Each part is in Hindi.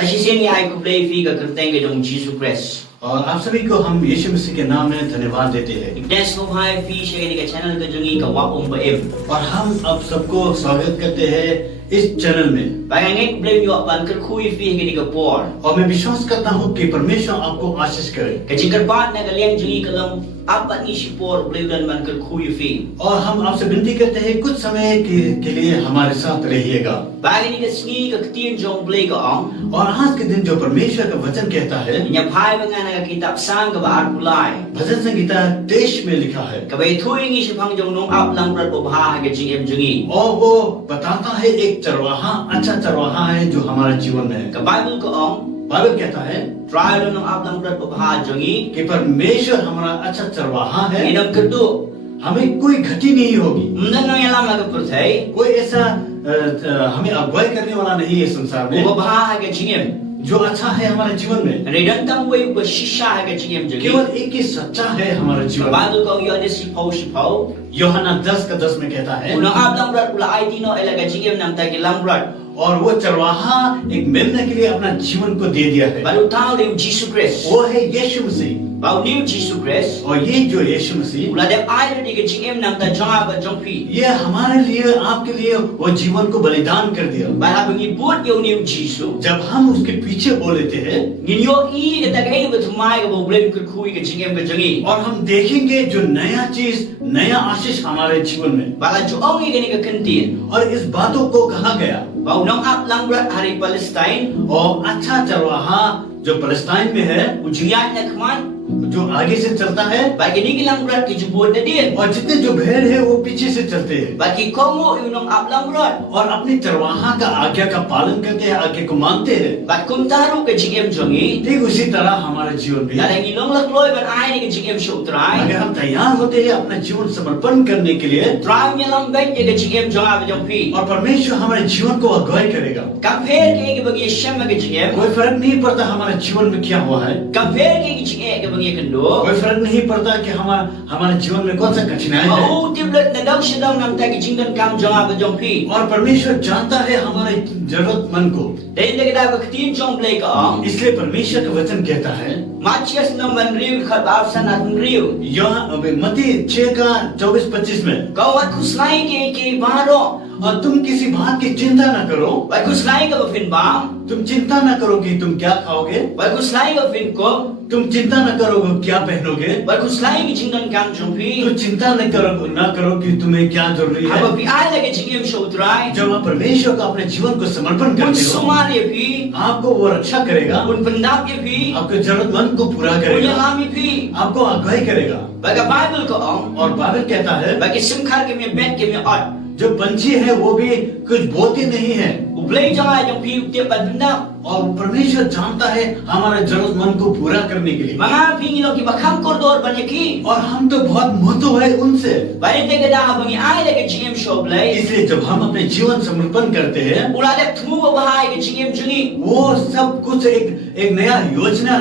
Sa sising ay ko play fi ka kerteng ke jong Jesus Christ. और आप सभी को हम यीशु मसीह के नाम में धन्यवाद देते हैं Des ko hai fi she ke channel ke jongi ka wa ba em. और हम अब सबको स्वागत करते हैं इस चैनल में। Ba ngai play yo ban ker khui fi ke ka por. और मैं विश्वास करता हूँ कि परमेश्वर आपको आशीष करे Ka jingkar ba na ka liang jongi ka lam apa ni si por play dan ban ker khui fi. और हम आपसे विनती करते हैं कुछ समय के लिए हमारे साथ रहिएगा। Ba ni ka sngi ka tien jong play ka ong. और आज के दिन जो परमेश्वर का वचन कहता है, Nya phai ba nga na kitab sang ka ba ar pulai. भजन संगीता 23 में लिखा है Ka bai thui ngi si phang jong nong ap lang rat bo bha ke jing em jongi. और वो बताता है एक चरवाहा अच्छा चरवाहा है जो हमारे जीवन में है। Ka Bible ko ong Bible कहता है trial nong ap lang rat bo bha jongi. कि परमेश्वर हमारा अच्छा चरवाहा है, Inam kedu हमें कोई घटी नहीं होगी। mdan no yalam la ka perthai. कोई ऐसा हमें अगुवाई करने वाला नहीं है संसार में Bo bha ke jing em. जो अच्छा है हमारे जीवन में। Redan tam wei ba shisha ke jing em jongi. केवल एक ही सच्चा है हमारे जीवन में। Bible ko yo si pau. यूहन्ना 10:10 में कहता है Unang ap lang rat pula ID no ela ke jing em nam ta ke lang rat. और वो चरवाहा एक मेमने के लिए अपना जीवन को दे दिया है। Baru tahu dia Jesus Christ. वो है यीशु मसीह। Bau new Jesus Christ. और ये जो यीशु मसीह Ula dep ai dia ke jing em nam ta jong ba jong pi. ये हमारे लिए आपके लिए वो जीवन को बलिदान कर दिया। Ba bengi buat yo new Jesus. जब हम उसके पीछे बोल लेते हैं Ngin yo I ke ta ke ba thumai ke bo blem ke khui ke jing em ke jongi. और हम देखेंगे जो नया चीज नया आशीष हमारे जीवन में। Bala jo ong ke ni ke kentin. और इस बातों को कहा गया Bau nong ap lang rat hari Palestine. और अच्छा चरवाहा जो फलस्तीन में है Ujian na kman. जो आगे से चलता है Bagi ni ke lang rat ke jebut na dia. और जितने जो भेड़ है वो पीछे से चलते हैं Bagi komo i nong ap lang rat. और अपने चरवाहा का आज्ञा का पालन करते हैं, आज्ञा को मानते हैं। Bak kum taru ke jing em jongi. ठीक उसी तरह हमारा जीवन भी Ada ngi long lak loy ban ai ni ke jing em show try. अगर हम तैयार होते हैं अपना जीवन समर्पण करने के लिए Try nyalam baik ke jing em jong ba jong pi. और परमेश्वर हमारे जीवन को अगुवाई करेगा। Compare ke bagi shem ke jing em. कोई फर्क नहीं पड़ता हमारे जीवन में क्या हुआ है, Compare ke jing em ke bagi kendo. कोई फर्क नहीं पड़ता कि हमारे जीवन में कौन सा कठिनाई है। Mau tiblet na daw sedang nam ta ke jing dan kam jong ba jong pi. और परमेश्वर जानता है हमारे जरूरतमंद को, Dahil na kita baktin jong play ka ong. इसलिए परमेश्वर का वचन कहता है Matias naman riu khat bafsan at riu. यहाँ मत्ती 6:24-25 में Kau at kuslay ke baro. और तुम किसी बात की चिंता न करो, Wai kuslay ka ba fin bam? तुम चिंता न करो कि तुम क्या खाओगे, Wai kuslay ka fin ko? तुम चिंता न करो क्या पहनोगे, Wai kuslay ke jing dan kam jong pi. तुम चिंता न करो कि तुम्हें क्या जरूरी है। Haba pi ay lagi jing em show try. जब आप परमेश्वर को अपने जीवन को समर्पण Un करते हो sumar ye pi. आपको वो रक्षा करेगा, Un pendap ye pi. आपके जरूरतमंद को पूरा Un करेगा, yalam ye pi. आपको अगुवाई करेगा। Baga Bible ko ong. और बाइबल कहता है Bagi simkhar ke me bet ke me ot. जो पंछी है वो भी कुछ बोते नहीं है Ublay jang ay jong pi te pandap. और परमेश्वर जानता है हमारे जरूरतमंद को पूरा करने के लिए। Mga pingilo ki bakam kordor banyaki. और हम तो बहुत महत्व है उनसे, Bari te kada habangi ay lagi jing em show play. इसलिए जब हम अपने जीवन समर्पण करते हैं Ula dek thumu ba bahay ke jing em jungi. वो सब कुछ एक नया योजना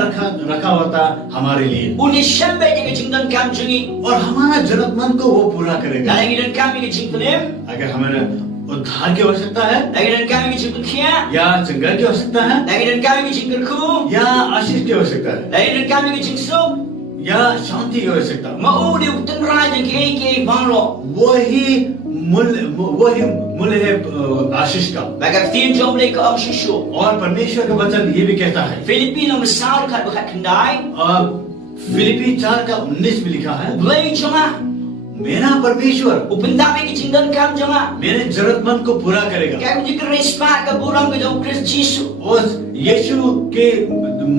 रखा होता हमारे लिए Uni shambe ke jing dan kam jungi. और हमारा जरूरतमंद को वो पूरा करेगा। Lagi dan kami ke jing pelim. अगर हमें उद्धार की आवश्यकता है Lagi dan kami ke jing kia. या चंगा की आवश्यकता है Lagi dan kami ke jing kerku. या आशीष की आवश्यकता है Lagi dan kami ke jing sum. या शांति की आवश्यकता है, Mau di utan raja ke banglo. वही मूल्य है आशीष का। Baga tin jom play ka ang shishu. और परमेश्वर का वचन ये भी कहता है Filipino masar khat bakhat kendai. Philippi 4:19 में लिखा है Play jonga. मेरा परमेश्वर Upendame ke jing dan kam jonga. मेरे जरूरतमंद को पूरा करेगा। Kaya kung di respa ka burang ke jong Christ Jesus. उस यीशु के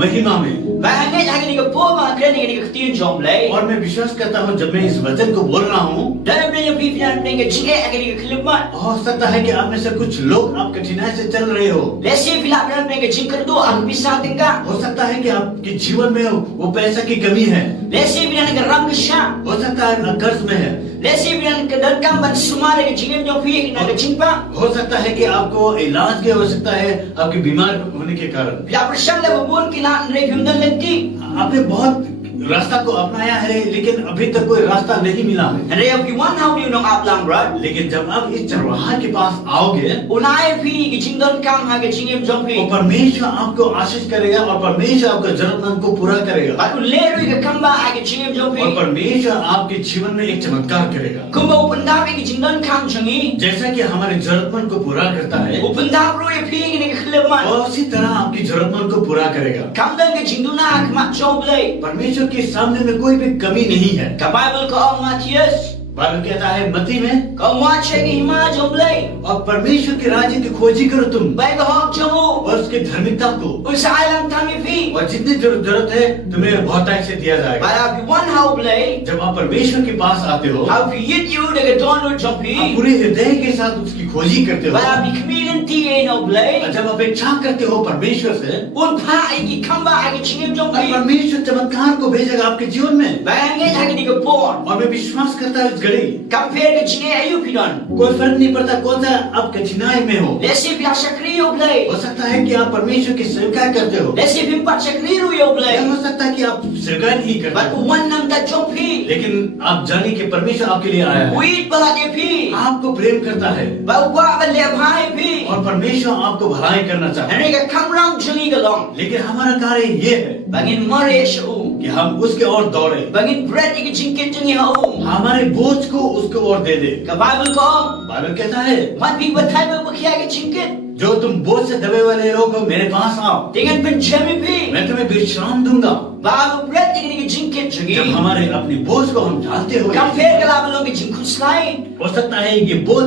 महिमा में Bagay lagi ni ka po mga kaya ni ka tin jom play. और मैं विश्वास करता हूँ जब मैं इस वचन को बोल रहा हूँ Dalam play yung pipinan play ka jige agad ni ka kilipman. हो सकता है कि आप में से कुछ लोग आप कठिनाई से चल रहे हो, Lesi pila plan play ka jing kerdo ang bisa tingka. हो सकता है कि आपके जीवन में वो पैसा की कमी है, Lesi pila ka ram ka siya. हो सकता है कर्ज में है, Lesi pila ka dan kam ban sumare ka jingem jong pi na ka jingpa. हो सकता है कि आपको इलाज की आवश्यकता है आपके बीमार होने के कारण। Pila persyang la babun kila nrei pimdan lenti. आपने बहुत रास्ता को अपनाया है, लेकिन अभी तक कोई रास्ता नहीं मिला है। And they have one how you know ablang brad. लेकिन जब आप इस चरवाहा के पास आओगे, Unai phi ki jingdon kam ha ke jingem jong तो phi. परमेश्वर आपको आशीष करेगा और परमेश्वर आपका जरूरतमंद को पूरा करेगा But uleru ke kamba ha ke jingem jong और phi. परमेश्वर आपके जीवन में एक चमत्कार करेगा। Kumba upandap ki jingdon kam jangi. जैसा कि हमारे जरूरतमंद को पूरा करता है, Upandap ro ye phi ki ne khleman. और उसी तरह आपकी जरूरतमंद को पूरा करेगा। Kamdan ke jingduna ke mak jong blai. परमेश्वर के सामने में कोई भी कमी नहीं है। Ka Bible ko ang Matthias. Bible कहता है मत्ती में, Ka mat che ki hima jong blai. और परमेश्वर के राज्य की खोजी करो तुम Bai ka hok jongu. और उसकी धार्मिकता को, Usa alam tami phi. और जितनी जरूरत है तुम्हें बहुतायत से दिया जाएगा। But if you one how blai. जब आप परमेश्वर के पास आते हो, How if you yit you de ke don ro jong आप phi. पूरे हृदय के साथ उसकी खोजी करते हो, But if you kmirin ti e no blai. और जब अपेक्षा करते हो परमेश्वर से, Un pha ai ki kamba ai ki jingem jong और phi. परमेश्वर चमत्कार को भेजेगा आपके जीवन में। Bang nge thak ni ke pon. और मैं विश्वास करता हूँ इस घड़ी Compare ke jinge ayu phi don. कोई फर्क नहीं पड़ता कौन सा आप कठिनाई में हो। Lesi phi shakri yo blai. हो सकता है कि आप परमेश्वर की सेवकाई करते हो, Lesi phi pat shakri ru yo या blai. हो सकता है कि आप सेवकाई नहीं करते But हो, one nam ta jong phi. लेकिन आप जानिए कि परमेश्वर आपके लिए आया है, Wait pala de phi. आपको प्रेम करता है Ba wa ba le bhai phi. और परमेश्वर आपको भलाई करना चाहता है। Hane ke kam rang jingi ke long. लेकिन हमारा कार्य ये है Bangin mare shu. कि हम उसके ओर दौड़े, Bangin bread ki jingke jingi ha. हमारे बोझ को उसके ओर दे दे। Ka Bible ko. बाइबल कहता है Man phi bathai ba bukhiya ke jingke. जो तुम बोझ से दबे वाले लोग हो मेरे पास आओ, Dengan penjami phi. मैं तुम्हें विश्राम दूंगा। Ba bread ki jingke jingi. जब हमारे अपने बोझ को हम डालते हुए, Compare ke la balong ke jing khuslai. हो सकता है ये बोझ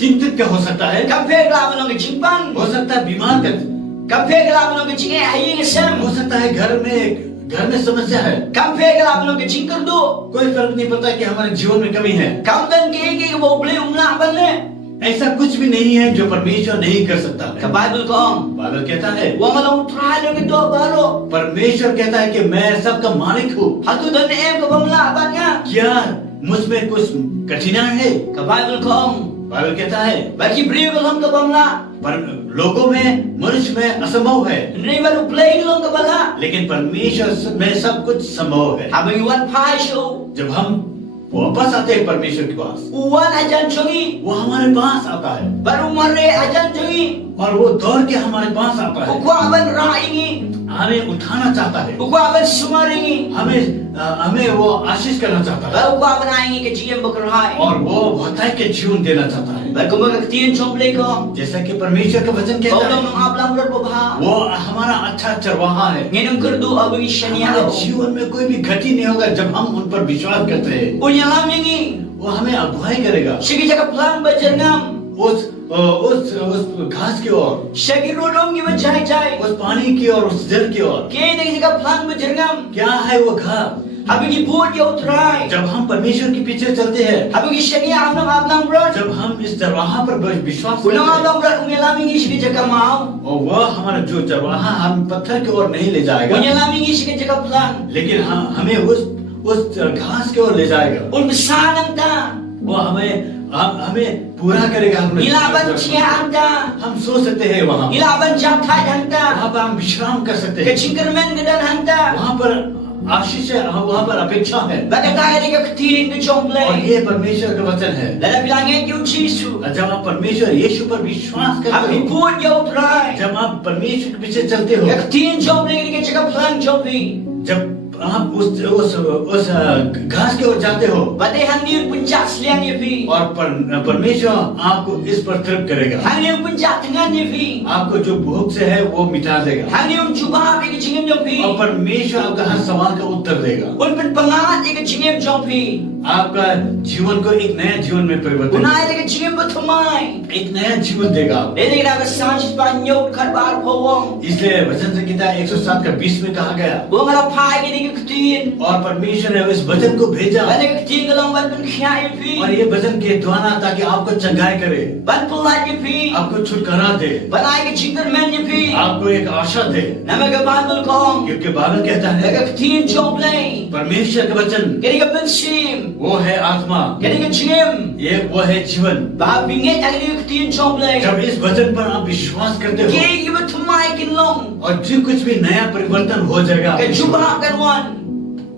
चिंतित का हो सकता है, Compare ke la balong ke jing bang. हो सकता है बीमार का, Compare ke la balong ke jing ai ke sam. हो सकता है घर में समस्या है। Compare ke la balong ke jing kerdu. कोई फर्क नहीं पड़ता कि हमारे जीवन में कमी है। Kamdan ke bo ble umla banle. ऐसा कुछ भी नहीं है जो परमेश्वर नहीं कर सकता Ka है। Bible ko. बाइबल कहता है, Wa malong tralo ke do baro. परमेश्वर कहता है कि मैं सबका मालिक hूँ। Hatu dan em ke bamla banya. क्या मुझ में कुछ कठिनाई है? Ka Bible ko. बाइबल कहता है Bagi brio ke long ke bamla. पर लोगों में, मनुष्य में असंभव है, Nei baru play ke long ke bala. लेकिन परमेश्वर में सब कुछ संभव है। Habang wan pai shu. जब हम वापस आते हैं परमेश्वर के पास, Wan ajan chungi. वो हमारे पास आता है Baru mare ajan chungi. और वो दौड़ के हमारे पास आता है, Ukwa aban raingi. हमें उठाना चाहता है, Ukwa aban sumaringi. हमें वो आशीष करना चाहता है Baru ukwa aban aingi ke jiem bakrahai. और वो भलाई के जीवन देना चाहता है। Baru kumbaga ketien chomble ko. जैसा कि परमेश्वर का वचन कहता Baulong है, nung ablang ber babha. वो हमारा अच्छा चरवाहा है। Nginum kerdu abang ishania हमारे ho. जीवन में कोई भी गति नहीं होगा जब हम उन पर विश्वास करते हैं। Unyalam yingi. वो हमें अगुवाई करेगा Sige jaga plang bajernam. उस घास की ओर, Shagi rodom ki bajai jai. उस पानी की ओर, उस जल की ओर। Ke degi jaga plang bajernam. क्या है वो घास? Habang ibut ya utrai. जब हम परमेश्वर के पीछे चलते हैं, Habang ishania amnam ablang ber. जब हम इस चरवाहा पर विश्वास Unang करते हैं, ablang ber unyalam yingi sige jaga mau. और वह हमारा जो चरवाहा हम पत्थर की ओर नहीं ले जाएगा, Unyalam yingi sige jaga plang. लेकिन हमें उस घास की ओर ले जाएगा। Un besanam ta. वो हमें पूरा करेगा। Ilaban siya anta. हम सो सकते हैं वहाँ, Ilaban jatha hanta. वहाँ पर हम विश्राम कर सकते हैं। Kecingkermen gedan hanta. वहाँ पर आशीष है, वहाँ पर अपेक्षा है, Bagay di ka ketirin ke और jomble. ये परमेश्वर का वचन है। Lala bilangin yung Jesus. और जब आप परमेश्वर यीशु पर विश्वास करते Habang हो, ibut ya utrai. जब आप परमेश्वर के पीछे चलते हो, Ya ketirin jomble di ka jaga plang jomble. जब आप उस घास की ओर जाते हो, Badai handir puncak seliang ya fi. और परमेश्वर आपको इस पर तृप्त करेगा। Handir puncak tengah ya fi. आपको जो भूख से है वो मिटा देगा, Handir cuba di ka jingim jom fi. और परमेश्वर आपका हर सवाल का उत्तर देगा। Un pen pengat di ka jingim jom fi. आपका जीवन को एक नया जीवन में परिवर्तन, Unai di ka jingim betumai. एक नया जीवन देगा। Dede kita ka sanjit panyok kat bar pawang. इसलिए वचन संहिता 107 का 20 में कहा गया, Buang ala pai di ka ketirin. और परमेश्वर ने इस वचन को भेजा, Badai ka ketirin ka lang ban pen kya ya fi. और ये वचन के द्वारा ताकि आपको चंगाई करे, Ban pelat ya fi. आपको छुटकारा दे, Badai ka jingkermen ya fi. आपको एक आशा दे, Nama ka Bible kong. क्योंकि बाइबल कहता है Ka ketirin jomble. परमेश्वर का वचन Kaya ka pensim. वो है आत्मा, Kaya ka jingim. ये वो है जीवन। Bahag bingit ang ka ketirin jomble. जब इस वचन पर आप विश्वास करते हो, Kaya ka betumai kinlong. और जो कुछ भी नया परिवर्तन हो जाएगा, Ka jubah kan wan.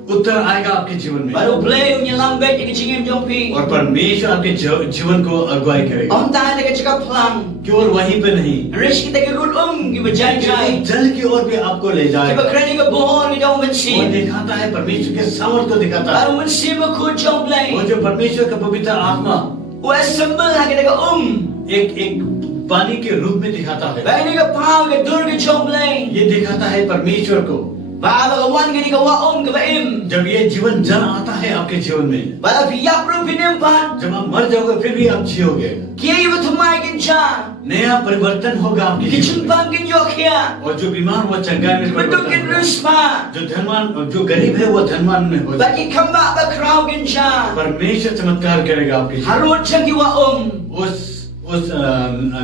उत्तर आएगा आपके जीवन में Baru beliau menyelamat ke jingim jompi. और परमेश्वर आपके जीवन को अगुवाई करेगा। Om tahan dekat cakap pelang. केवल वहीं पे नहीं, Rish kita ke rut ki berjai-jai. जल की ओर भी आपको ले Ki जाएगा। berkerani ke bohong ke jauh वो mensi. दिखाता है, परमेश्वर के सामर्थ को दिखाता है। Baru mensi berkut jomplay. वो जो परमेश्वर का पवित्र आत्मा Wah sembel kita ke एक पानी के रूप में दिखाता है। Baik ni ke pau ke dur ke jomplay. ये दिखाता है परमेश्वर को। Baru ke wan ke wa ke baim. जब ये जीवन जल आता है आपके जीवन में, Baru biak ru pinempan. जब आप मर जाओगे फिर भी आप जियोगे। Kiai bertumai kenca. नया परिवर्तन होगा आपके जीवन में। Kicumpang kenyokia. और जो बीमार वो चंगाई में Betul परिवर्तन ken होगा। rusma. जो धनवान, जो गरीब है वो धनवान में हो जाएगा। Bagi kambak berkerau kenca. परमेश्वर चमत्कार करेगा आपके जीवन में। Harut cengki wa उस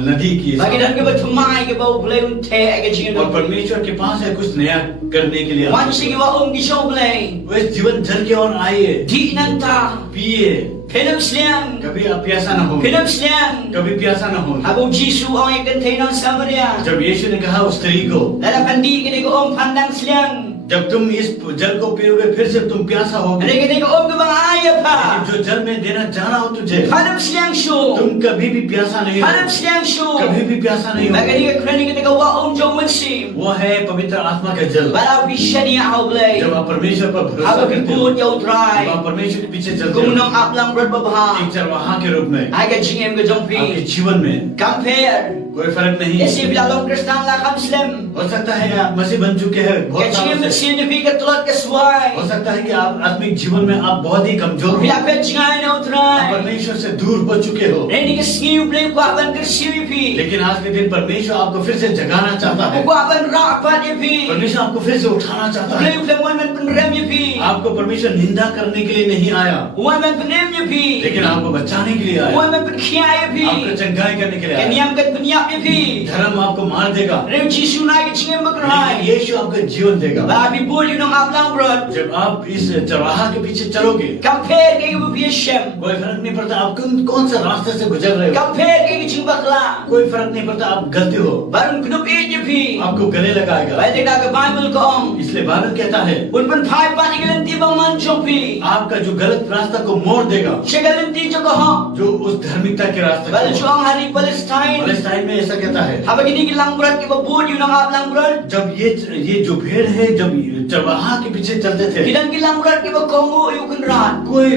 नदी की Bagi dan ke bertumai ke bau belai unte ke jingin. और परमेश्वर के पास है कुछ नया करने के लिए। Wan sigi wa ki show belai. वो इस जीवन जल की ओर आइए, Di nanta. पिए, Penam sliang. कभी आप प्यासा न हो, Penam sliang. कभी प्यासा न हो। Abu Jisu orang yang kentai non Samaria. जब यीशु ने कहा उस स्त्री को, Lala pandi ke ko pandang sliang. जब तुम इस जल को पियोगे फिर से तुम प्यासा होगे। Ada ke ko ke bang ayah pa. जो जल में देना चाह रहा हूँ तुझे, Panam sliang show. तुम कभी भी प्यासा नहीं Panam हो, sliang show. कभी भी प्यासा नहीं Bagi हो। ni ke kerani ke wa jauh mensi. वो है पवित्र आत्मा का जल। Balau bishani au belai. जब आप परमेश्वर पर भरोसा Apa करते हो, kibut jauh जब try. आप परमेश्वर के पीछे चलते हो, Kumunong aplang berat babha. एक चरवाहा के रूप में Aga jingem ke आपके jompi. जीवन में Compare. कोई फर्क नहीं। Esi bilalong Kristan la Muslim. हो सकता है आप मसीह बन चुके हैं Ke बहुत jingem सालों ke से। sini pi ke telat ke suai. हो सकता है कि आप आत्मिक जीवन में आप बहुत ही कमजोर हो, Bila pe jingai na आप utrai. परमेश्वर से दूर हो चुके हो। Ini ke skiu blei ku aban ke siwi pi. लेकिन आज के दिन परमेश्वर आपको फिर से जगाना चाहता है, Ku aban rapat ye pi. परमेश्वर आपको फिर से उठाना चाहता है। Blei flemon men penrem ye pi. आपको परमेश्वर निंदा करने के लिए नहीं आया, Wan men penem ye pi. लेकिन आपको बचाने के लिए आया, Wan men penkhia ye pi. आपको चंगाई करने के लिए आया। Kenyam ke penyak ye pi. धर्म आपको मार देगा, Rem Jisu na ke jingem लेकिन berkerai. यीशु आपको जीवन देगा। Babi boli nong aplang berat. जब आप इस चरवाहा के पीछे चलोगे, Compare ke ibu pi Shem. कोई फर्क नहीं पड़ता आप कौन सा रास्ते से गुजर रहे हो, Compare ke jing bakla. कोई फर्क नहीं पड़ता आप गलती हो, Baru kedup ye pi. आपको गले लगाएगा। Baik dah ke Bible ko om. इसलिए बाइबल कहता है Un pen phai pa ni gelenti bang man chopi. आपका जो गलत रास्ता को मोड़ देगा, Segalenti jo ko ha. जो उस धार्मिकता के रास्ते Bal को। chuang hari Palestine. पलस्तीन में ऐसा कहता है, Haba gini ki lang berat ki babut yu nang aplang berat. जब ये जो भेड़ है, जब चरवाहा के पीछे चलते थे, Kidan ki lang berat ki bakongo yu kenrat. कोई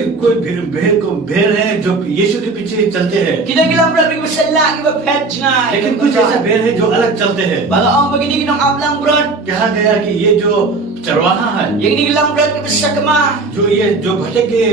भेड़ है जो यीशु के पीछे चलते हैं, Kidan ki lang berat ki basalla ki bapet jingai. लेकिन कुछ ऐसा भेड़ है जो अलग चलते हैं। Bala om begini ki nang aplang berat. कहा गया कि ये जो चरवाहा है, Yang ni ki lang berat ki besakma. जो भटके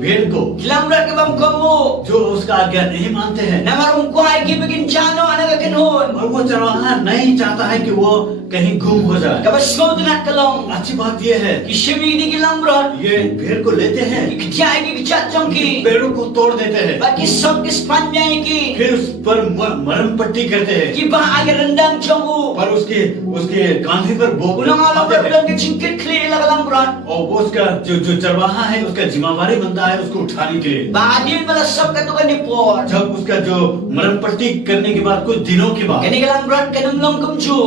भेड़ को, Ki lang berat ki bamkongo. जो उसका आज्ञा नहीं मानते हैं, Namarong kuai ki begin chano anaga kenhun. और वो चरवाहा नहीं चाहता है कि वो कहीं गुम हो जाए। Kabasgo tunat kalong. अच्छी बात ये है, Ki shemi ni ki lang berat. ये भेड़ को लेते हैं, Ki kejai ki kechat jong ki. पेड़ों को तोड़ देते हैं, Bagi sok ki sepanjang ki. फिर उस पर मरम पट्टी करते हैं, Ki bah agar rendang jonggu. पर उसके कांधे पर बोझ Ulang alam उठाते हैं, berat ki cingkit kli ila kalang berat. और वो उसका जो चरवाहा है उसका जिम्मेवारी बनता है उसको उठाने के लिए। Badin bala sok ka tukan ni por. जब उसका जो मरम पट्टी करने के बाद कुछ दिनों के बाद Kani kalang berat kanum long kumju.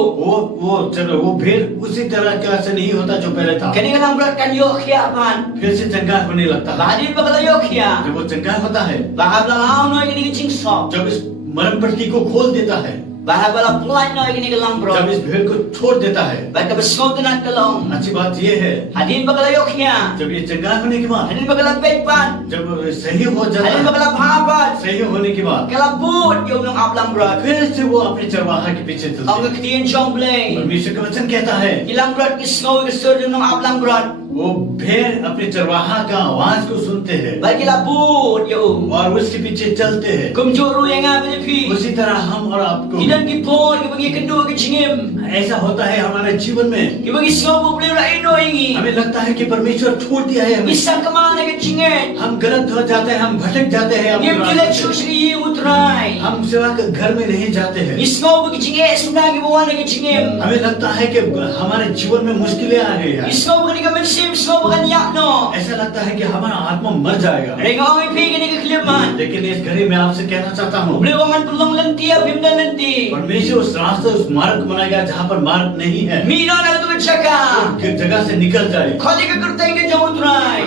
वो भेड़ उसी तरह का से नहीं होता जो पहले था, Kani kalang berat kan yok ya pan. फिर से चंगा होने लगता है। Badin bakala yok ya. जब वो चंगा होता है, Bahab la law no kini ki cing sok. जब इस मरम पट्टी को खोल देता है, Bahab bala pulai no kini kalang जब berat. इस भेड़ को छोड़ देता है, Baka besok tunat kalong. अच्छी बात ये है, Hadin bakala yok ya. जब ये चंगा होने के बाद, Hadin bakala bet pan. जब सही हो जाता Hadin है, bakala bhabat. सही होने के बाद Kala but yung nang aplang berat. फिर से वो अपने चरवाहा के पीछे चलते Ang हैं। kaktiyan jong blay. परमेश्वर का वचन कहता है, Ilang berat ki snow ki sur yung nang aplang berat. वो भेड़ अपने चरवाहा का आवाज को सुनते हैं Bagi labut yung. और उसके पीछे चलते हैं। Kumjuru yang nga pi. उसी तरह हम और आपको Kidan ki por ki bagi kendu ki chingim. ऐसा होता है हमारे जीवन में। Ki bagi snow bli la ino ingi. हमें लगता है कि परमेश्वर छोड़ दिया है हमें, Isa kamana ki chingin. हम गलत हो जाते हैं, हम भटक जाते हैं अपने Ngim रास्ते kilek से। shukri yi utray. हम सेवा के घर में नहीं जाते हैं। Snow bagi chingin sunda ki bawana ki chingim. हमें लगता है कि हमारे जीवन में मुश्किलें आ रही है, Snow bagi ka mensim snow bagi yakno. ऐसा लगता है कि हमारा आत्मा मर जाएगा। Rengaw pi ki ni kliman. लेकिन इस घड़ी में आपसे कहना चाहता हूँ, Bli wangan pulong lenti abimda lenti. परमेश्वर उस रास्ते उस मार्ग बनाएगा जहाँ पर मार्ग नहीं है, Mino na tu chaka. उस जगह से निकल जाए। Khali ka kurtai ki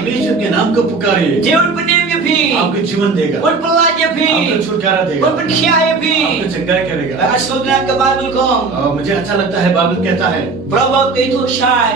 परमेश्वर के नाम को पुकारिए, Dia penim ya pi. आपको जीवन देगा, Pun pelat ya pi. आपको छुटकारा देगा, Pun penkhia ya pi. आपको चंगाई करेगा। Asal nak ke Bible kong. और मुझे अच्छा लगता है, बाइबल कहता है, Proverb ke itu syai.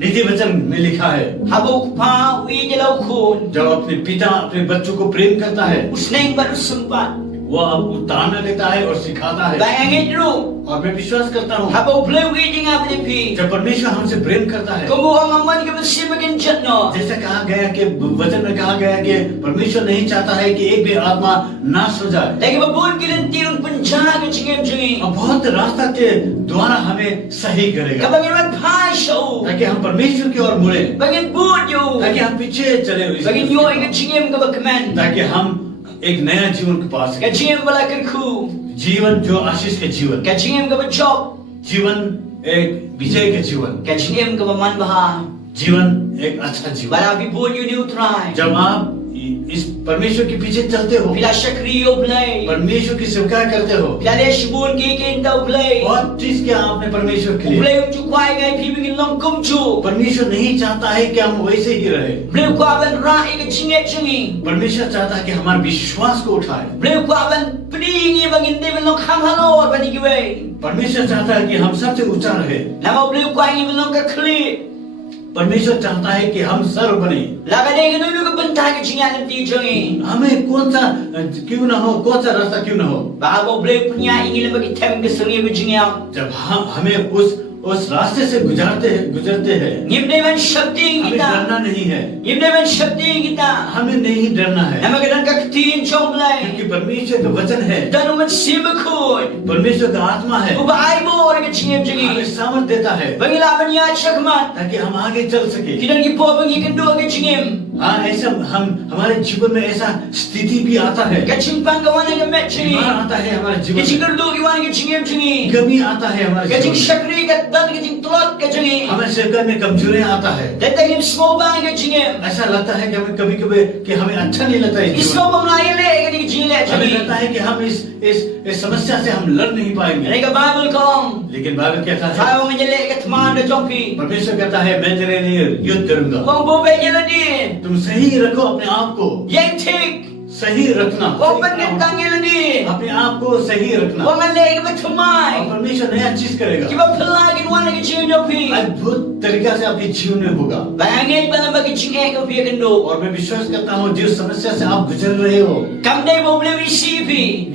नीति वचन में लिखा है, Habuk pa wi jelau khun. जब अपने पिता अपने बच्चों को प्रेम करता है, Usneng baru sempat. वो अब ताना देता है और सिखाता है। Bayangin dulu. और मैं विश्वास करता हूँ, Habuk bleu wi jengah pi. जब परमेश्वर हमसे प्रेम करता है, Kamu orang aman ke bersih makin jatno. जैसे कहा गया कि वचन में कहा गया कि परमेश्वर नहीं चाहता है कि एक भी आत्मा नाश हो जाए, Lagi babun kilanti un penjaga ke cengem jengi. और बहुत रास्ता के द्वारा हमें सही करेगा, Kabangin man phai shau. ताकि हम परमेश्वर की ओर मुड़े, Bangin bud yo. ताकि हम पीछे चले, Bangin yo ke cengem ke bakman. ताकि हम एक नया जीवन के पास Ke cengem bala kerku. जीवन जो आशीष के जीवन, Ke cengem ke bejok. जीवन एक विजय के जीवन, Ke cengem ke baman bahar. जीवन एक अच्छा जीवन। Bala bi bud yo ni utrai. जब आप इस परमेश्वर के पीछे चलते हो, Bila syakri yo play. परमेश्वर की सेवा करते हो, Bila leshbun ke intau play. बहुत चीज किया आपने परमेश्वर के लिए। Play un cukwai gai pi bingin long kum chu. परमेश्वर नहीं चाहता है कि हम वैसे ही रहे, Play ko aban rai ke cengem jengi. परमेश्वर चाहता है कि हमारे विश्वास को उठाए। Play ko aban pedingi bangin de long kham halor bani ki wei. परमेश्वर चाहता है कि हम सबसे ऊंचा रहे। Nama play ko ai long ka kli. परमेश्वर चाहता है कि हम सर्व बने। Laga de ke dulu ke bentah ke cengem nanti jengi. हमें कौन सा क्यों ना हो, कौन सा रास्ता क्यों ना हो, Bahawa play punya ingin bagi tem ke sengi bejengam. जब हम हमें उस रास्ते से गुजरते हैं, Ngimdewan syakti हमें kita. डरना नहीं है, Ngimdewan syakti kita. हमें नहीं डरना है, Nama kedan ka ketin chong play. क्योंकि परमेश्वर का वचन है, Dan umat simakut. परमेश्वर का आत्मा है, Uba ai bo ke cengem हमें jengi. सामर्थ देता है Bagi laban ya syakmat. ताकि हम आगे चल सके। Kidan ki po bagi kedua ke cengem. हाँ, ऐसा हम हमारे जीवन में ऐसा स्थिति भी आता है, Ke cimpang ke wana ke met jengi. बीमार आता है हमारे Ke जीवन में, cingkerdu ke wana ke cengem jengi. कमी आता है हमारे Ke cing जीवन में, syakri ke dan ke cing telot ke jengi. हमें शक्ल में कमजोरी आता है। Datang im semua bang ke cengem. ऐसा लगता है कि हमें कभी कभी कि हमें अच्छा नहीं लगता है इस जीवन Ismo pemlai le ke di cengem में। हमें लगता jengi. है कि हम इस समस्या से हम लड़ नहीं पाएंगे, Ini ke Bible kong. लेकिन बाइबल कहता है, Saya menjelek ke teman de jompi. परमेश्वर कहता है मैं तेरे लिए युद्ध करूंगा। Wong bobe jeladi. तुम सही रखो अपने आप को, Yang tik. सही रखना, Wong penkentang jeladi. अपने आप को सही रखना, Wong alek ke और bertemai. परमेश्वर नया चीज करेगा, Kiba pelai ke wana ke cengem jompi. अद्भुत तरीका से आपके जीवन में होगा। Bayangin bala bagi cengem ke pia kendo. और मैं विश्वास करता हूँ जिस समस्या से आप गुजर रहे हो, Kam dai bo boleh receive.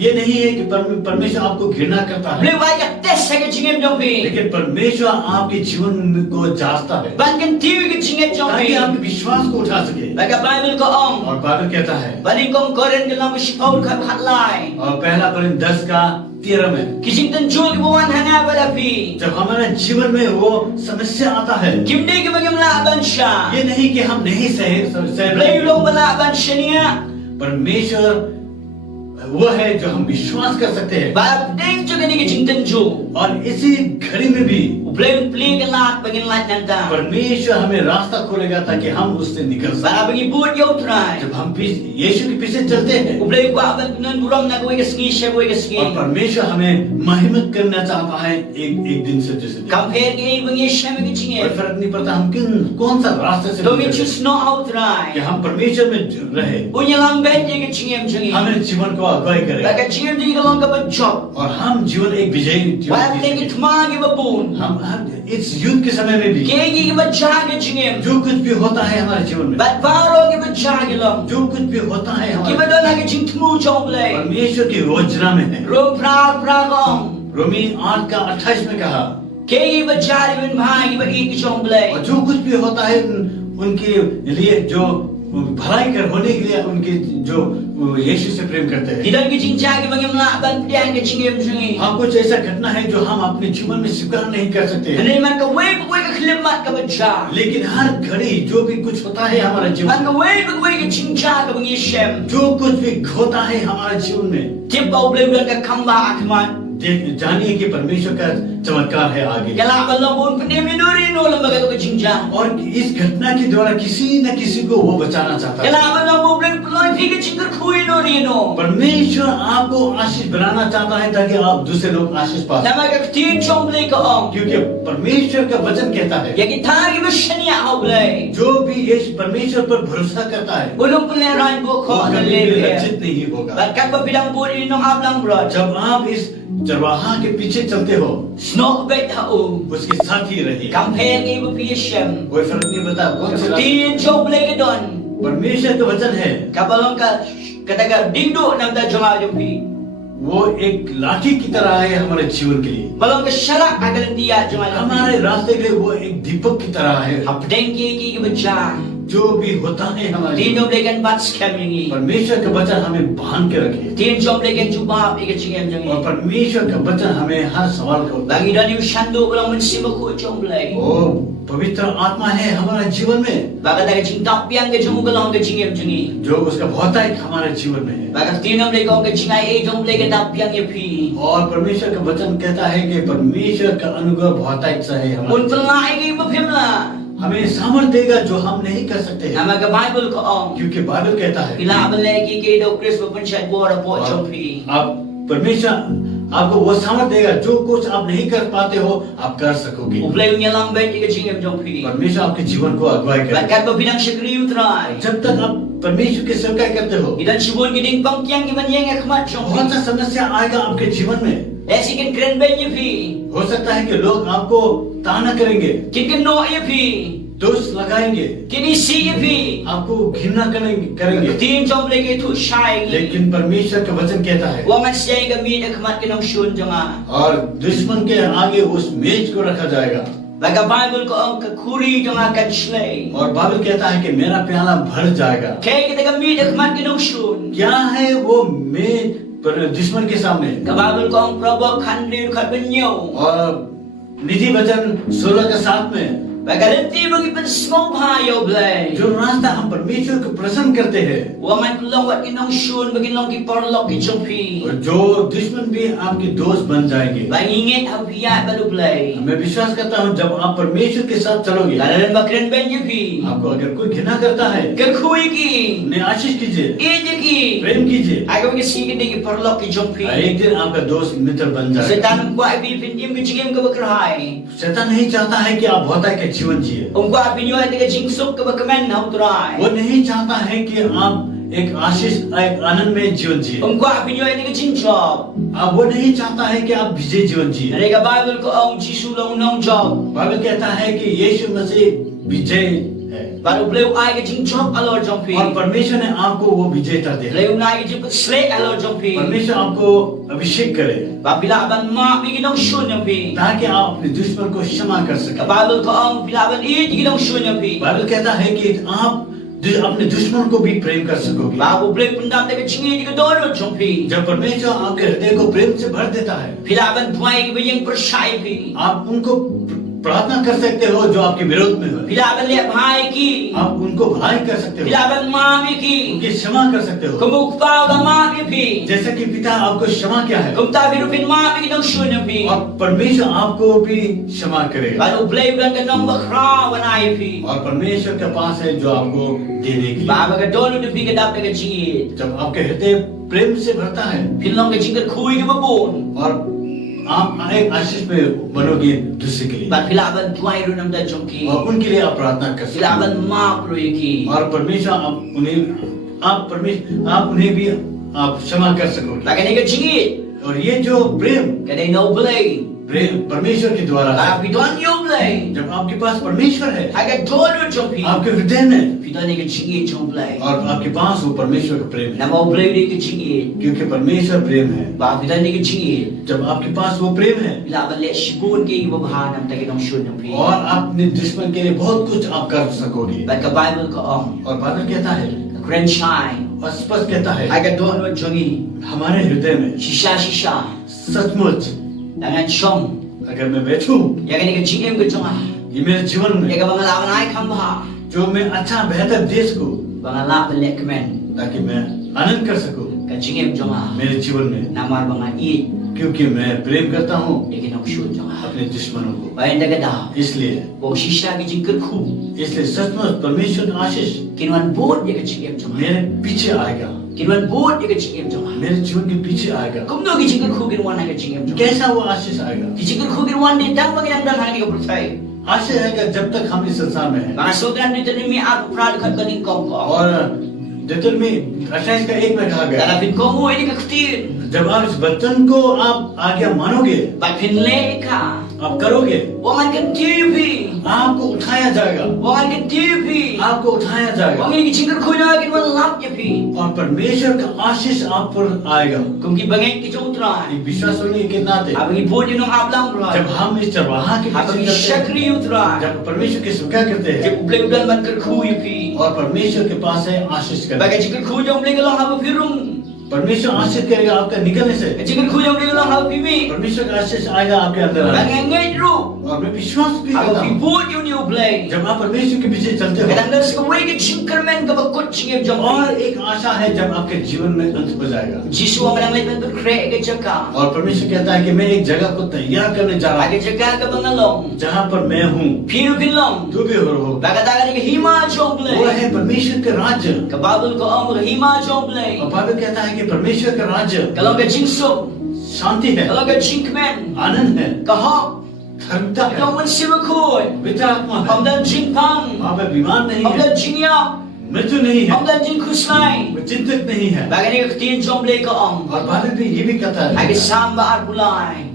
ये नहीं है कि परमेश्वर आपको घृणा करता है, Boleh baca tes ke cengem jompi. लेकिन परमेश्वर आपके जीवन को जांचता है Bankan TV ke cengem ताकि jompi. आपके विश्वास को उठा सके। Baca Bible ko ong. और बाइबल कहता है, Bani kong koren ke lam sipaul ka hatlai. और पहला कोरिन्थ 10:13 में, Kising tenjul ke bawan hanga pada pi. जब हमारे जीवन में वो समस्या आता है, Kim dai ke bagi melaban sya. ये नहीं कि हम नहीं सह Boleh ulong melaban syania. परमेश्वर वो है जो हम विश्वास कर सकते हैं। Bab ding juga ni ke cing tenju. और इसी घड़ी में भी Boleh beli ke lat bagi lat nanta. परमेश्वर हमें रास्ता खोलेगा ताकि हम उससे निकल सकें। Bab bagi buat yo try. जब हम यीशु के पीछे चलते हैं, Boleh ku aban tunan buram na kowe ke sengi sya kowe ke और sengi. परमेश्वर हमें महिमित करना चाहता है एक दिन से दूसरे दिन। Compare ke bagi sya me ke cing. और फर्क नहीं पड़ता हम कौन सा रास्ते से Don't गुजरे, choose no out कि try. हम परमेश्वर में रहे, Punya lambat je ke cing jengi. हमें जीवन को अगुवाई करे, Bagi cing jengi ke long ke job. और हम जीवन एक विजयी जीवन Bab जी ding ke सकें। tma ke babun. हम इस युद्ध के समय में भी Kegi ke bajah ke cing. जो कुछ भी होता है हमारे जीवन में, Bat baro ke bajah ke long. जो कुछ भी होता है Ki हमारे badon ha ke cing tmu jong play. परमेश्वर की योजना में है। Rom pra gong. रोमी 8:28 में कहा, Kegi bajah ben bhai ke bagi ke jong play. और जो कुछ भी होता है उनके लिए जो भलाई कर होने के लिए उनके जो यीशु से प्रेम करते हैं। Tidak ke cing ke bagi melaban pian ke cing jengi. हाँ, कुछ ऐसा घटना है जो हम अपने जीवन में स्वीकार नहीं कर सकते, Ini man ke wei ke khlemat ke bajah. लेकिन हर घड़ी जो भी कुछ होता है हमारे जीवन Man में, ke wei ke cing ke bagi shem. जो कुछ भी होता है हमारे जीवन में, Tip bau boleh bulan ke kamba akman. जानिए कि परमेश्वर का चमत्कार है आगे। Kala balong un penim minuri no lembaga to jingjang. और इस घटना के द्वारा किसी न किसी को वो बचाना चाहता है। Kala balong un penim peloy phik jingker khui no ri no. परमेश्वर आपको आशीष बनाना चाहता है ताकि आप दूसरे लोग आशीष पा सकें। Namaga tin chom ble ka ong. क्योंकि परमेश्वर का वचन कहता है Ya ki thagi bishania au ble. जो भी यीशु परमेश्वर पर भरोसा करता है Ulung pele ran bo वो kho na कभी भी le. लज्जित नहीं होगा। Bat kat ba bilang bo ri nong ablang brot. जब आप इस चरवाहा के पीछे चलते हो Snok bet ta u. उसके साथ ही रहिए। Kampeng ibu pieshem. कोई फर्क नहीं पड़ता कौन सा रास्ता। Tin chom ble ka don. परमेश्वर का वचन है Kabalong ka kataga dingdo nam da jama jopi. वो एक लाठी की तरह है हमारे जीवन के लिए। Balong ka sharak agal dia jama jopi. हमारे रास्ते के लिए वो एक दीपक की तरह है। Apdeng ki baca. जो भी होता है हमारे Tin dom lekan bat scam ini. परमेश्वर का वचन हमें बांध के रखे Tin chom lekan jubab ikat cingem और jangi. परमेश्वर का वचन हमें हर सवाल का उत्तर। Bagi dani ushando ulang mensimak ko chom lay. वो पवित्र आत्मा है हमारे जीवन में Baga taga cingtap piang ke jemu galang ke cingem jangi. जो उसका भौतिक हमारे जीवन में है। Baga tinom lekong ke cingai e jom lekan tap piang ye pi. और परमेश्वर का वचन कहता है कि परमेश्वर का अनुग्रह भौतिक सा है Mun हमारे pelai ke bapim la. हमें सामर्थ देगा जो हम नहीं कर सकते हैं Nama ke Bible ko ong. क्योंकि बाइबल कहता है Bila belagi ke do Chris bapenchat bora po chom pi. आप परमेश्वर आपको वो सामर्थ देगा जो कुछ आप नहीं कर पाते हो आप कर सकोगे। Uplay unya lang bet ikat cingem jom pi. परमेश्वर आपके जीवन को अगुवाई करे। Bakat bapinang syakri utrai. जब तक आप परमेश्वर की सेवा करते हो Idan shibun ke ding pang kiang ke banyeng akmat chom pi. बहुत सा समस्या आएगा आपके जीवन में। Esi kin kren ben ye pi. हो सकता है कि लोग आपको ताना करेंगे, Kin ken no ye pi. दोष लगाएंगे, Kin isi ye pi. आपको घृणा करेंगे। Tin chom leke tu shai. लेकिन परमेश्वर का वचन कहता है Waman siya ke mi akmat ke nong shun jama. और दुश्मन के आगे उस मेज को रखा जाएगा। Baga Bible ko ang kakuri jama kan shlay. और बाइबल कहता है कि मेरा प्याला भर जाएगा। Kaya kita ka mi akmat ke nong shun. क्या है वो मेज पर दुश्मन के सामने? Ka Bible ko ang prabok khandir khat benyo. और निधि वचन 16 के 7 में Baga lenti bagi pensmong bhayo blay. जो रास्ता हम परमेश्वर को प्रसन्न करते हैं Waman kulong wat ke nong shun bagi nong ki porlok ki chompi. और जो दुश्मन भी आपके दोस्त बन जाएंगे। Bang inget habiat baru blay. मैं विश्वास करता हूँ जब आप परमेश्वर के साथ चलोगे Kalaran bakren ben ye pi. आपको अगर कोई घृणा करता है Kakui ki. उन्हें आशीष कीजिए, Ije ki. प्रेम कीजिए। Aga bagi sige ki porlok ki chompi. एक दिन आपका दोस्त मित्र बन जाएगा। Setan ko ay pindim ke cingem ke bakrahay. शैतान नहीं चाहता है कि आप भौतिक के जीवन जिए। Ko apinyo ay ke jingsuk ke bakamen na utray. वो नहीं चाहता है कि आप एक आशीष एक आनंद में जीवन जिए। Ko apinyo ay ke jingjob. आप वो नहीं चाहता है कि आप विजय जीवन जिए। Nare ka Bible ko ang Jisu long nong job. Bible कहता है कि यीशु मसीह विजय है Baru bleu ay ke jingjob alor jompi. और परमेश्वर ने आपको वो विजेता दे। Bleu na ke jiput slate alor jompi. परमेश्वर आपको अभिषेक करे Babila ban ma bigi nong shun jompi. ताकि आप अपने दुश्मन को क्षमा कर Ka सकें। Bible ko ang bila ban i bigi nong shun jompi. Bible कहता है कि आप अपने दुश्मन को भी प्रेम कर सकोगे। Babu bleu pundam te ke jingi ke doro jompi. जब परमेश्वर आपके हृदय को प्रेम से भर देता है Bila ban buai ke bayang persai pi. आप उनको प्रार्थना कर सकते हो जो आपके विरोध में हो। Bila ban le bhai ki. आप उनको भलाई कर सकते हो, Bila ban mami ki. उनकी क्षमा कर सकते हो। Kumukpa ga mami pi. जैसा कि पिता आपको क्षमा किया है Kumta birupin mami ki nong shun jompi. और परमेश्वर आपको भी क्षमा करेगा। Baru bleu gan ke nong bakra wanai pi. और परमेश्वर के पास है जो आपको देने के लिए। Baba ka dolo de pi ke dap ke jingi. जब आपके हृदय प्रेम से भरता है Pilong ke jingker kui ke babon. और आप एक आशीष में बनोगे दूसरे के लिए Bat bila ban tuai ru nam da jomki. और उनके लिए आप प्रार्थना कर सकते Bila ban ma pro ki. हो। और परमेश्वर आप उन्हें भी आप क्षमा कर सकोगे। Baga ne ke jingi. और ये जो प्रेम Ka dai no blei. परमेश्वर के द्वारा है। Ba pidon yo blei. जब आपके पास परमेश्वर है Aga dolo jompi. आपके हृदय में Pidon ne ke jingi jom blei. और आपके पास वो परमेश्वर का प्रेम है Nama blei de ke jingi. क्योंकि परमेश्वर प्रेम है। Ba pidon ne ke jingi. जब आपके पास वो प्रेम है Bila ban le shibun ke babha nam ta ke nong shun jompi. और आप अपने दुश्मन के लिए बहुत कुछ आप कर सकोगे। Bat ka Bible ko ong. और बाइबल कहता है Kren shai. और स्पष्ट कहता है Aga dolo jongi. हमारे हृदय में Shisha. सचमुच Dangan shom. अगर मैं बैठूं Yaga ne ke jingem ke jonga. ये मेरे जीवन में Yaga bangalawan ay kamba. जो मैं अच्छा बेहतर देश को Bangalap lek men. ताकि मैं आनंद कर सकूं Ka jingem jonga. मेरे जीवन में Namar banga i. क्योंकि मैं प्रेम करता हूँ Lekin aku syut jangan. अपने दुश्मनों को। Bayan dah gadah. इसलिए Kau sisa ke jingkir ku. सचमुच परमेश्वर का आशीष Kinuan bot dia ke cingim jangan. मेरे पीछे आएगा, Kinuan bot dia ke cingim jangan. मेरे जीवन के पीछे आएगा। Kung no ke jingkir ku kinuan na ke cingim jangan. कैसा वो आशीष आएगा? Ki jingkir ku kinuan dia tang bagi nang dan hang dia percaya. आशीष आएगा जब तक हम इस संसार में हैं। Mga sogan dito ni mi aku pernah dekat kaning kong ko. और जतन में 28 का 1 में कहा गया, Dalapin ko mo ini kakutin. जब आप इस वचन को आप आज्ञा मानोगे, Pagpin le ka. आप करोगे, Wangan kan TV. आपको उठाया जाएगा, Wangan kan TV. आपको उठाया जाएगा Wangan ki jingkir ku na kinuan lap ya pi. और परमेश्वर का आशीष आप पर आएगा। Kung ki bangay ki chutra. एक विश्वास होने के नाते Abang ibu di nong ablang जब bro. हम इस चरवाहा के Abang पीछे चलते हैं, syakri utra. जब परमेश्वर की सेवा करते हैं Jep ublay udan man ker ku ya pi. और परमेश्वर के पास है आशीष करना, Bagai jingkir ku jong ublay galang habu firung. परमेश्वर आशीष करेगा आपका निकलने से, Jingkir ku jong ublay galang habu pibi. परमेश्वर का आशीष आएगा आपके अंदर आने से। Bagai ngay ru. और मैं विश्वास भी Abang करता हूँ ibu di uni ublay. जब आप परमेश्वर के पीछे चलते हो Kadang kadang sekaway ke jingkir men ka bakot cingim jong और pi. एक आशा है जब आपके जीवन में अंत हो जाएगा Jisu ang kadang lay man kre ke jaka. और परमेश्वर कहता है कि मैं एक जगह को तैयार करने जा रहा Age jaka ka bangalong. हूँ जहाँ पर मैं हूँ Piru bilong. तू भी हो। Bagai taga ni hima jong वो ublay. है परमेश्वर का राज्य Kababul ko ang hima jong ublay. और बाइबल कहता है कि परमेश्वर का राज्य Kalau ka jingsok. शांति है, Kalau ka jinkmen. आनंद है, Kahok. धर्मता है, Kalau man simakoi. पवित्र आत्मा है, Om dan jingpang. वहाँ पे बीमार नहीं Om है, dan jingyap. मृत्यु नहीं है, Om dan jingkuslay. वो चिंतित नहीं है। Bagai ni katiin jong ublay ka om. और बाइबल भी ये भी कहता Age है samba arbulay.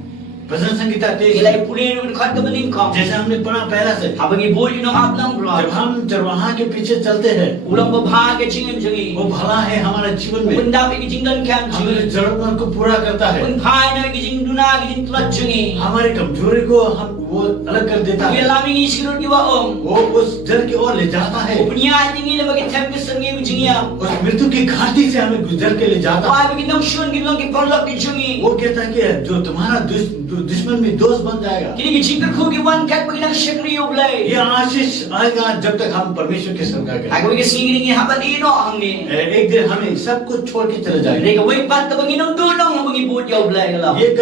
भजन Sangeeta 23 Ilay pulin ng khat ka baling kong. जैसे हमने पढ़ा पहला से, Habang ibu yun ang ablang जब bro. हम चरवाहा के पीछे चलते हैं Ulang babha ke jingim jangi. वो भला है हमारे जीवन में, Undami ke jingdan kyan हमारे jangi. जरूरत को पूरा करता है, Unpay na ke jing duna ke jing tulat jangi. हमारे कमजोरी को हम वो अलग कर देता है, Uyalaming isirot ki waong. वो उस जल की ओर ले जाता है, Upniya tingi na magitap ke sangi mo jingyam. उस मृत्यु की घाटी से हमें गुजर के ले जाता है। Why begin nang shun ginlang ki parlak ke jangi. वो कहता है कि जो तुम्हारा दुश्मन भी दोस्त बन जाएगा। Kini ki jingkar ko ki wan kat bagin nang syakri ublay. ये आशीष आएगा जब तक हम परमेश्वर की सेवा करें। Ako ke singiring haban ino ang ni. एक दिन हमें सब कुछ छोड़ के चले जाएंगे। Rega way pat tabangin ang dunong habang ibu ya ublay galam. ये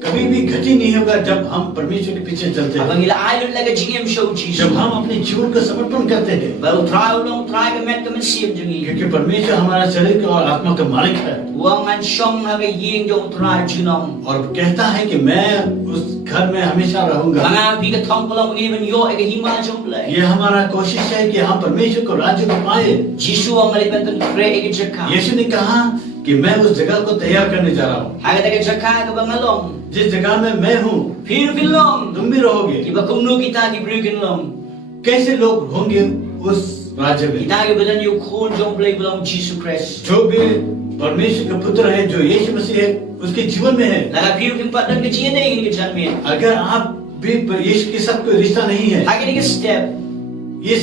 कभी भी घटी नहीं होगा जब हम परमेश्वर के पीछे चलते हैं, Habang ila ayon laga jingim show जब Jesus. हम अपने जीवन को समर्पण करते हैं, Baru try ulang try ka met ka siyem jangi. क्योंकि परमेश्वर हमारा शरीर का और आत्मा का मालिक है Wangan syong haga ying jong try junong. और कहता है कि मैं उस घर में हमेशा रहूंगा। Mga bigat thong pulang mag-iban yo ay kahima jong blay. ये हमारा कोशिश है कि हम परमेश्वर को राज्य को पाए। Jisu ang malibantan kre ay jaka. यीशु ने कहा कि मैं उस जगह को तैयार करने जा रहा हूँ, Haga taga jaka ka bangalong. जिस जगह में मैं हूँ Pir bilong. तुम भी रहोगे। कैसे लोग होंगे उस राज्य में? Kita ke bilan yung kun jong blay bilang Jesus Christ. जो भी परमेश्वर का पुत्र है, जो यीशु मसीह है, उसके जीवन में है। Laga pir kimpat dan kecil na yung kecil. अगर आप भी यीशु के साथ कोई रिश्ता नहीं है, Haga ni ka step. इस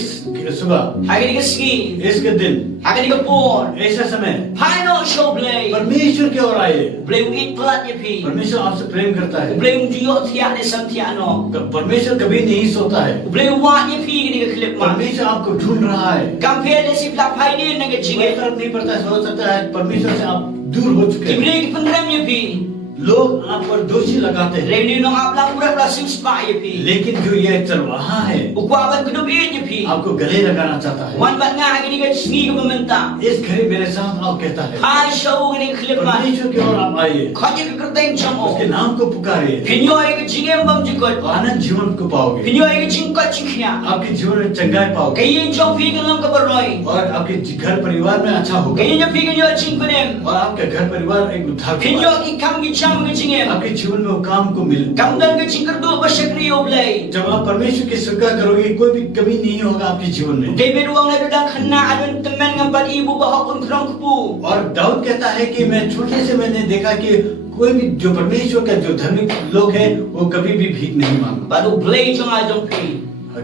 सुबह, Haga ni ka ski. इसके दिन, Haga ni ka por. ऐसा समय Paano show blay. परमेश्वर की ओर आए। Blay yung itlat niya pi. परमेश्वर आपसे प्रेम करता है। Blay yung diyo tiyak ni santiano. परमेश्वर कभी नहीं सोता है। Blay yung wat niya pi ni ka clip ma. परमेश्वर आपको ढूंढ रहा है। Kampir na si plapay din na कोई kecil. फर्क नहीं पड़ता है, हो सकता है परमेश्वर से आप दूर हो चुके हैं। Iblay ki pandram niya pi. लोग आप पर दोषी लगाते हैं, Revenue ng ablang pura plasing spa niya pi. लेकिन जो ये चरवाहा है Ukwaban ko nung niya pi. आपको गले लगाना चाहता है। Wan bat nga hagi ni ka ski ko mamenta. इस घड़ी मेरे साथ आओ कहता है। Hai show ni ka clip ma. परमेश्वर की ओर आप आइए, Kanya ka kerteng jamo. उसके नाम को पुकारिए, Pinyoy ka jingem bang jikot. आनंद जीवन को पाओगे, Pinyoy ka jingkot jingkya. आपके जीवन में चंगाई पाओगे Kaya yung jong pigan lang ka baroy. और आपके घर परिवार में अच्छा होगा Kaya yung pigan yung jingkunim. और आपका घर परिवार एक उद्धार होगा। Pinyoy ki kam ki cham ka jingem. आपके जीवन में वो काम को मिले। Kamdan ka jingkar do ba syakri oblay. जब आप परमेश्वर की सेवा करोगे कोई भी कमी नहीं होगा आपके जीवन में। David wang na dudang khana adun temen ngambat ibu bahok un krong kupu. और दाऊद कहता है कि मैं छोटे से मैंने देखा कि कोई भी जो परमेश्वर का जो धार्मिक लोग हैं वो कभी भी भीख नहीं मांगा। Baru blay jong ajong pi.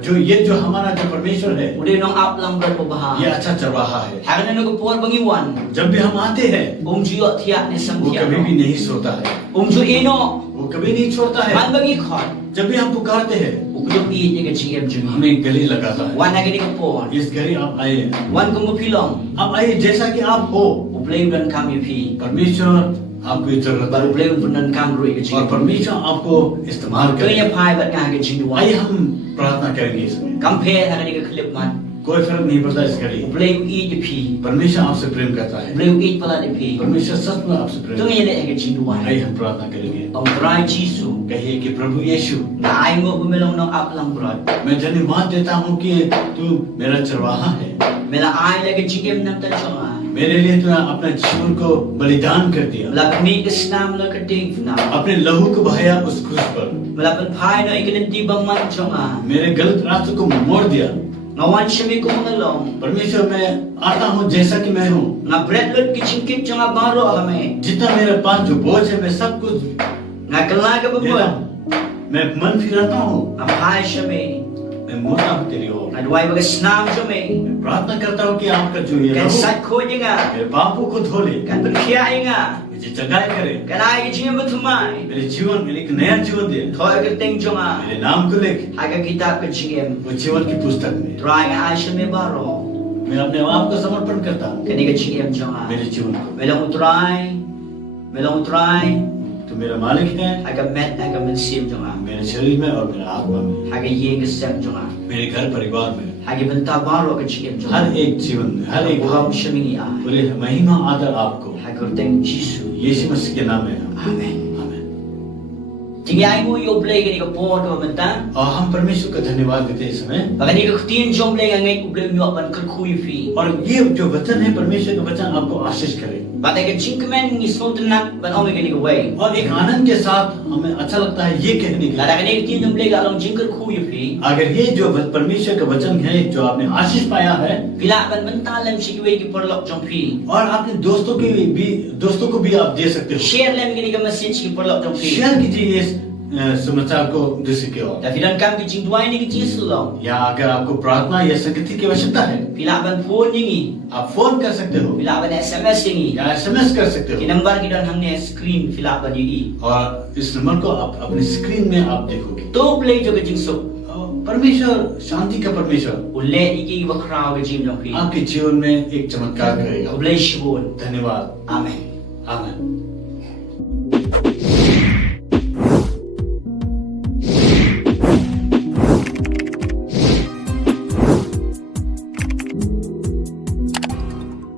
जो हमारा जो परमेश्वर है Uli nong aplang berpabaha. ये अच्छा चरवाहा है। Hagan na nagpuan bangiwan. जब भी हम आते हैं Jiyo tiyak ni वो samtiano. कभी भी नहीं सोता है, Jo ino. वो कभी नहीं छोड़ता है। Man bangi khot. जब भी हम पुकारते हैं Ukudok iit niya ka jingem jong. हमें गले लगाता है। Wan hagi ni ka puan. इस घड़ी आप आए, Wan kung mapilong. आप आइए जैसा कि आप हो। Ublay dan kami pi. परमेश्वर आपको ये जरूरत baru है boleh punan kamru ke और jing परमेश्वर आपको इस्तेमाल tu ya करे। pai bat ngah ke jing duai आइए हम प्रार्थना करेंगे इसमें, kampe akan ke klip man कोई फर्क नहीं पड़ता इसके लिए। boleh i de pi परमेश्वर आपसे प्रेम करता है, boleh i pala de pi परमेश्वर सच में आपसे प्रेम tu करता ya de ke jing है। duai आइए हम प्रार्थना करेंगे, om trai jisu कहिए कि प्रभु यीशु, na ai mo bumelong no aplang brot मैं धन्यवाद देता हूँ कि तू मेरा चरवाहा है, mela ai la ke jingem nam ta chonga मेरे लिए तूने अपना जीवन को बलिदान कर दिया, mela kami ke snam la ke ding na अपने लहू को बहाया उस क्रूस पर, mela pen pai no ikenen ti bang man chonga मेरे गलत रास्ते को मोड़ दिया। ngawan shemi ko mangalong परमेश्वर मैं आता हूँ जैसा कि मैं हूँ, nga bread lut ki chingkip chonga baro hame जितना मेरे पास जो बोझ है मैं सब कुछ nga kala ka देता babon हूँ, मैं मन फिराता हूँ, nga pai shemi मैं मुड़ता हूँ तेरी ओर। nga duai baga snam shemi मैं प्रार्थना करता हूँ कि आपका जो ये kan लहू sat ko dinga मेरे पापों को धो ले, kan pen khia inga मुझे जगाए करे, kan ai ke jingem betumai मेरे जीवन में एक नया जीवन दे, thoi ke ting chonga मेरे नाम को लेके aga kitab ke jingem वो जीवन की पुस्तक में try ai shemi baro मैं अपने आप को समर्पण करता हूँ, kani ke jingem chonga मेरे जीवन को। melong utrai तो मेरा मालिक है aga met aga mensim chonga मेरे शरीर में और मेरे आत्मा में, aga ye ke sem chonga मेरे घर परिवार में, aga benta baro ke jingem chonga हर एक जीवन में, हर एक Buham shemi ai पूरे महिमा आदर आपको aga teng jisu यीशु मसीह के नाम में। amen आमीन। tingi ai mo yo play ke ni ko po do menta और हम परमेश्वर का धन्यवाद देते हैं इस समय। Baka ni ka tin jom le ngai ku ble nyo ban kal khu fi. और ये जो वचन है परमेश्वर का वचन आपको आशीष करे Bata ka chinkmen ni so tenak ban ome ni way. और एक आनंद के साथ हमें अच्छा लगता है ये कहने के La लिए, da ni ka tin jom le ga long jinkal khu fi. अगर ये जो परमेश्वर का वचन है जो आपने आशीष पाया है Pila ban benta lam si way ki porlok jom fi. और आपने दोस्तों को भी आप दे सकते हो, Share lam ni ka message ki porlok jom fi. Share कीजिए इस समाचार को दूसरे की ओर। Da fidan kam ki ching duai ni ki jisu long. या अगर आपको प्रार्थना या संगति की आवश्यकता है Pila ban phone ni. आप फोन कर सकते हो Pila ban SMS ni. या एसएमएस कर सकते Ki हो, number ki dan hang screen pila ban ni. और इस नंबर को आप अपनी स्क्रीन में आप देखोगे। To play jo ka jing so. परमेश्वर शांति का परमेश्वर Ule iki bakrao ka jing jom fi. आपके जीवन में एक चमत्कार करेगा। Bless you. धन्यवाद। Amen. आमीन।